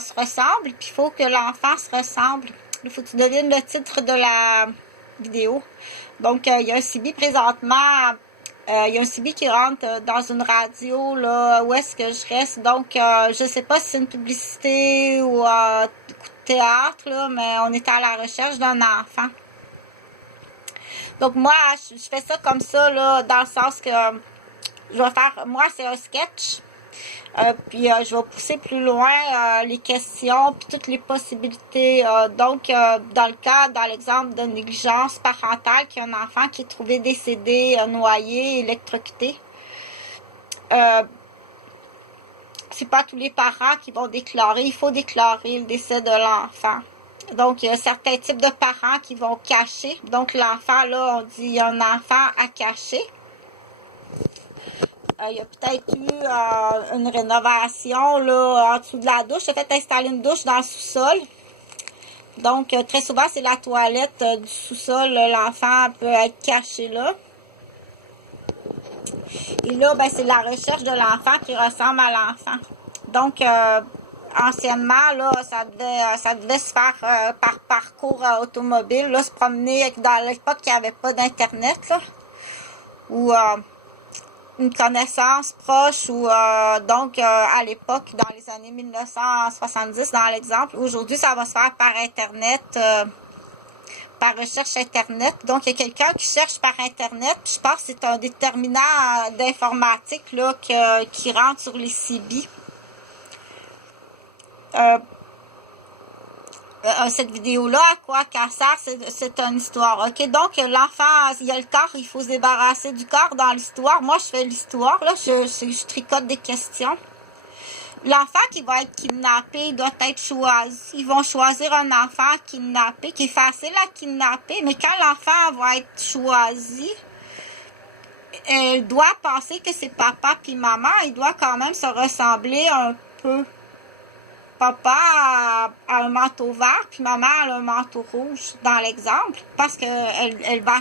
se ressemblent, puis il faut que l'enfant se ressemble. Il faut que tu devines le titre de la vidéo. Donc, il y a un CB présentement, il y a un CB qui rentre dans une radio, là, où est-ce que je reste. Donc, je sais pas si c'est une publicité ou coup de théâtre, là, mais on est à la recherche d'un enfant. Donc, moi, je fais ça comme ça, là, dans le sens que je vais faire, moi, c'est un sketch. Puis je vais pousser plus loin les questions puis toutes les possibilités. Donc, dans l'exemple de négligence parentale, qu'il y a un enfant qui est trouvé décédé, noyé, électrocuté. C'est pas tous les parents qui vont déclarer. Il faut déclarer le décès de l'enfant. Donc, il y a certains types de parents qui vont cacher. Donc, l'enfant, là, on dit il y a un enfant à cacher. Il y a peut-être eu une rénovation là, en dessous de la douche. J'ai fait installer une douche dans le sous-sol. Donc, très souvent, c'est la toilette du sous-sol. L'enfant peut être caché là. Et là, ben, c'est la recherche de l'enfant qui ressemble à l'enfant. Donc, anciennement, là, ça devait se faire par parcours automobile. Là, se promener dans l'époque, il n'y avait pas d'Internet, là. Ou une connaissance proche ou donc à l'époque, dans les années 1970, dans l'exemple. Aujourd'hui, ça va se faire par Internet, par recherche Internet. Donc, il y a quelqu'un qui cherche par Internet. Puis je pense que c'est un déterminant d'informatique là qui rentre sur les CB. Cette vidéo-là, à quoi qu'elle sert, c'est une histoire. OK, donc l'enfant, il y a le corps, il faut se débarrasser du corps dans l'histoire. Moi, je fais l'histoire, là, je tricote des questions. L'enfant qui va être kidnappé doit être choisi. Ils vont choisir un enfant kidnappé, qui est facile à kidnapper, mais quand l'enfant va être choisi, elle doit penser que c'est papa puis maman, il doit quand même se ressembler un peu. Papa a un manteau vert, puis maman a un manteau rouge dans l'exemple, parce que elle va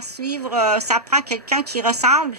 suivre ça prend quelqu'un qui ressemble.